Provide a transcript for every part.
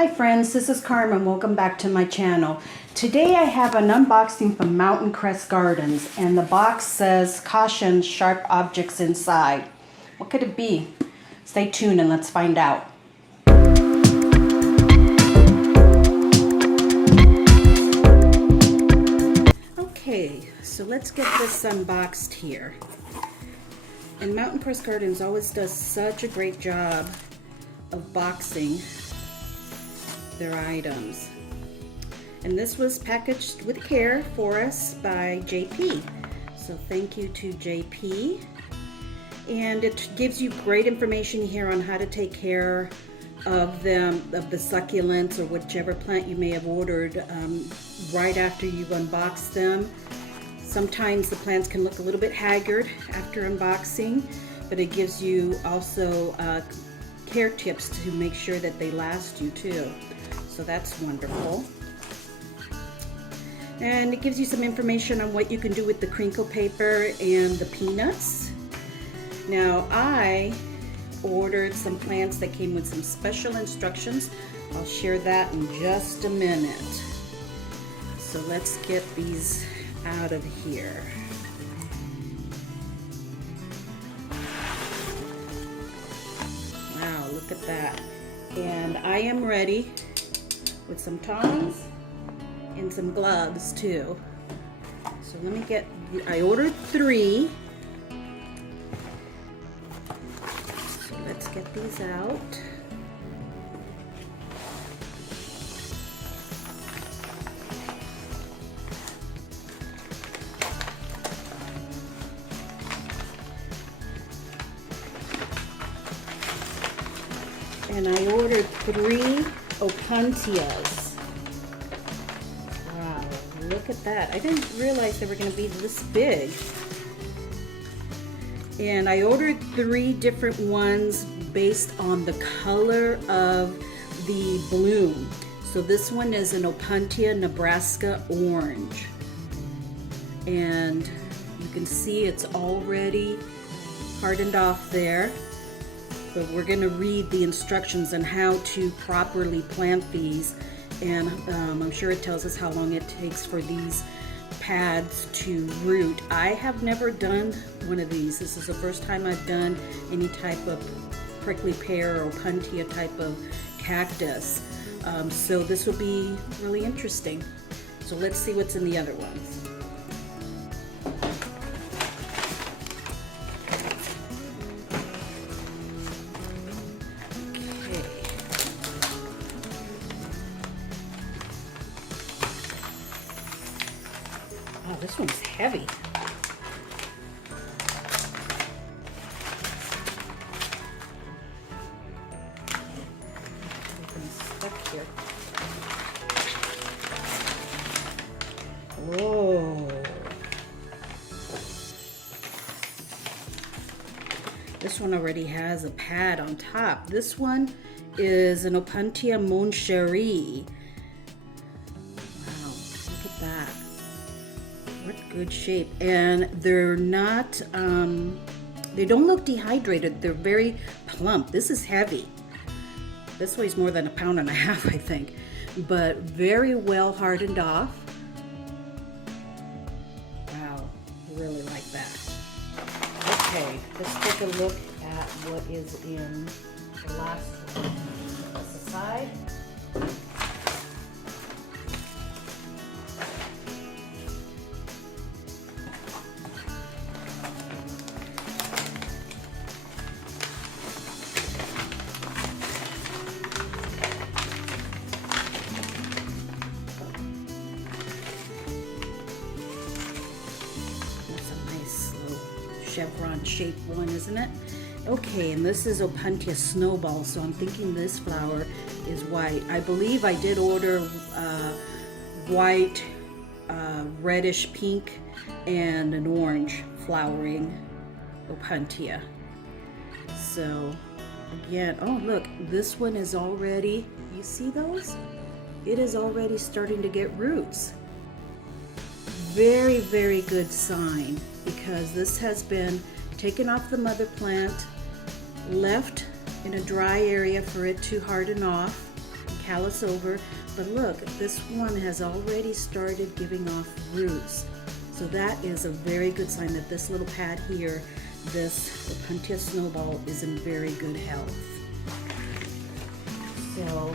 Hi friends, this is Carmen. Welcome back to my channel. Today I have an unboxing from Mountain Crest Gardens, and the box says, "Caution, sharp objects inside." What could it be? Stay tuned and let's find out. Okay, so let's get this unboxed here. And Mountain Crest Gardens always does such a great job of boxing their items. And this was packaged with care for us by JP. So thank you to JP. And it gives you great information here on how to take care of them, of the succulents or whichever plant you may have ordered right after you've unboxed them. Sometimes the plants can look a little bit haggard after unboxing, but it gives you also care tips to make sure that they last you too. So that's wonderful. And it gives you some information on what you can do with the crinkle paper and the peanuts. Now I ordered some plants that came with some special instructions. I'll share that in just a minute. So let's get these out of here. Wow, look at that. And I am ready with some tongs and some gloves too. So let me get, I ordered 3. So let's get these out. And I ordered 3 Opuntias. Wow, look at that. I didn't realize they were going to be this big. And I ordered 3 different ones based on the color of the bloom. So this one is an Opuntia Nebraska orange. And you can see it's already hardened off there. But we're going to read the instructions on how to properly plant these, and I'm sure it tells us how long it takes for these pads to root. I have never done one of these. This is the first time I've done any type of prickly pear or Opuntia type of cactus. So this will be really interesting. So let's see what's in the other ones. Oh, this one's heavy. Stuck here. Whoa. This one already has a pad on top. This one is an Opuntia Mon Cherry. Wow, look at that. What good shape. And they're not, they don't look dehydrated. They're very plump. This is heavy. This weighs more than 1.5 pounds, I think. But very well hardened off. Wow, really like that. Okay, let's take a look at what is in the last one. Put this aside. Chevron shaped one, isn't it? Okay, and this is Opuntia Snowball, so I'm thinking this flower is white. I believe I did order white, reddish pink, and an orange flowering Opuntia. So again, oh look, this one is already, you see those? It is already starting to get roots. Very, very good sign, because this has been taken off the mother plant, left in a dry area for it to harden off, callus over. But look, this one has already started giving off roots. So that is a very good sign that this little pad here, this Opuntia Snowball, is in very good health. So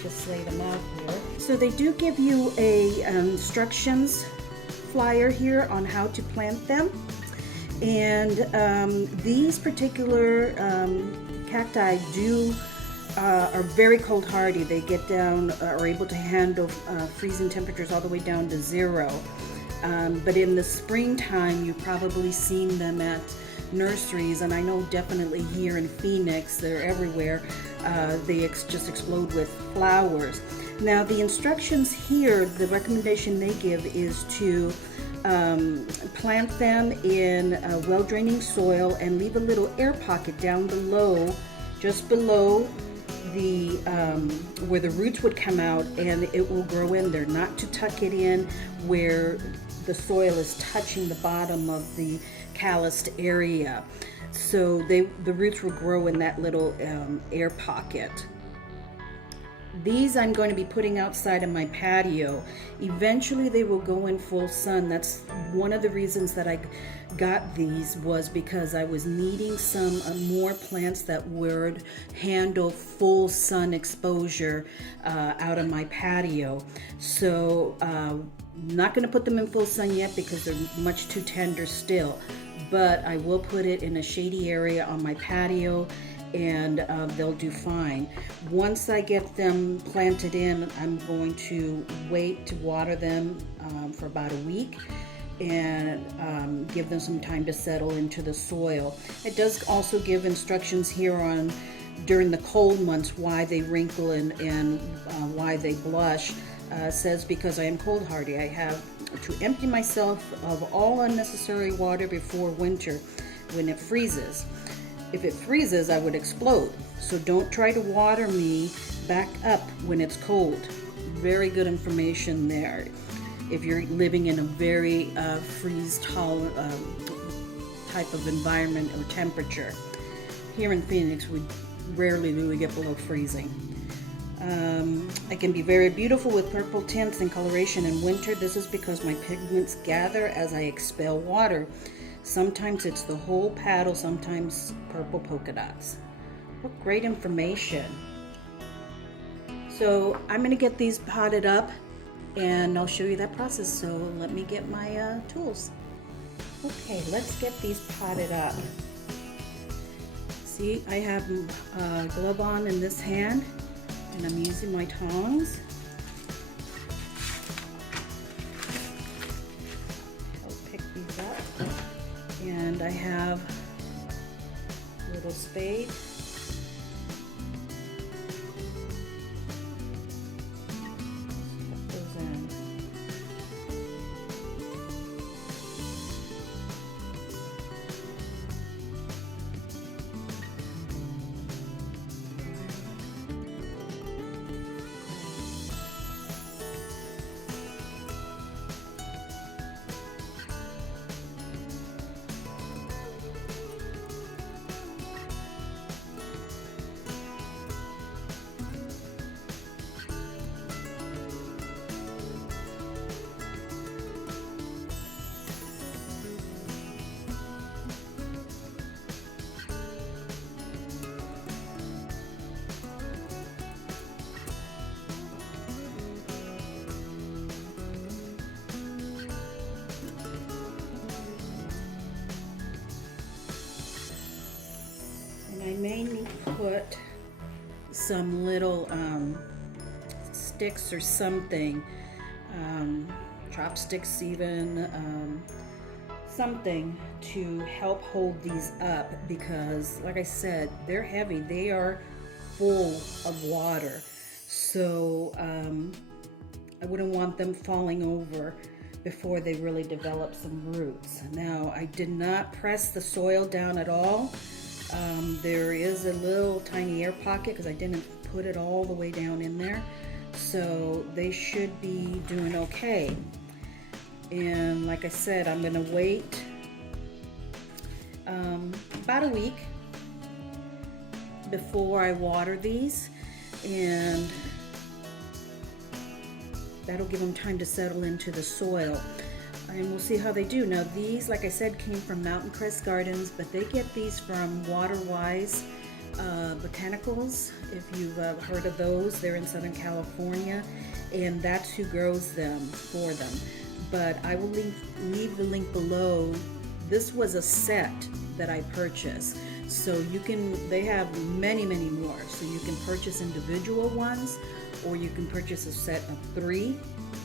just lay them out here. So they do give you a instructions flyer here on how to plant them. And these particular cacti are very cold hardy. They get down, are able to handle freezing temperatures all the way down to 0. But in the springtime, you've probably seen them at nurseries, and I know definitely here in Phoenix, they're everywhere. They just explode with flowers. Now the instructions here, the recommendation they give is to plant them in well-draining soil and leave a little air pocket down below, just below the where the roots would come out, and it will grow in there. Not to tuck it in where the soil is touching the bottom of the calloused area. So the roots will grow in that little air pocket. These I'm going to be putting outside of my patio. Eventually they will go in full sun. That's one of the reasons that I got these, was because I was needing some more plants that would handle full sun exposure out of my patio. So not going to put them in full sun yet because they're much too tender still, but I will put it in a shady area on my patio, and they'll do fine. Once I get them planted in, I'm going to wait to water them for about a week and give them some time to settle into the soil. It does also give instructions here on during the cold months why they wrinkle and why they blush. Says because I am cold hardy, I have to empty myself of all unnecessary water before winter when it freezes. If it freezes, I would explode. So don't try to water me back up when it's cold. Very good information there if you're living in a very freeze-tolerant type of environment or temperature. Here in Phoenix, we rarely do we get below freezing. I can be very beautiful with purple tints and coloration in winter. This is because my pigments gather as I expel water. Sometimes it's the whole paddle, sometimes purple polka dots. What great information. So I'm going to get these potted up and I'll show you that process. So let me get my tools. Okay, let's get these potted up. See, I have a glove on in this hand and I'm using my tongs. I'll pick these up. And I have a little spade. Put those in. I may need to put some little sticks or something, chopsticks even, something to help hold these up, because like I said, they're heavy. They are full of water. So I wouldn't want them falling over before they really develop some roots. Now, I did not press the soil down at all. There is a little tiny air pocket because I didn't put it all the way down in there. So they should be doing okay. And like I said, I'm going to wait about a week before I water these. and that'll give them time to settle into the soil. And we'll see how they do. Now these, like I said, came from Mountain Crest Gardens, but they get these from Waterwise Botanicals. If you've heard of those, they're in Southern California, and that's who grows them for them. But I will leave the link below. This was a set that I purchased, so you can, they have many more, so you can purchase individual ones, or you can purchase a set of 3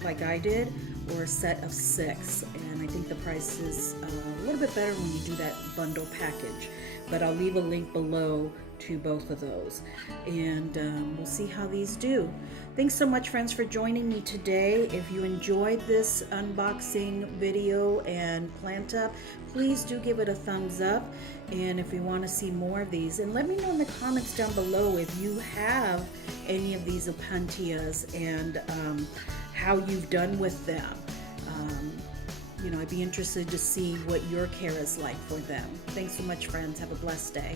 like I did, or a set of 6, and I think the price is a little bit better when you do that bundle package. But I'll leave a link below to both of those, and we'll see how these do. Thanks so much, friends, for joining me today. If you enjoyed this unboxing video and plant up, please do give it a thumbs up, and if you want to see more of these, and let me know in the comments down below if you have any of these Opuntias and how you've done with them. You know, I'd be interested to see what your care is like for them. Thanks so much, friends. Have a blessed day.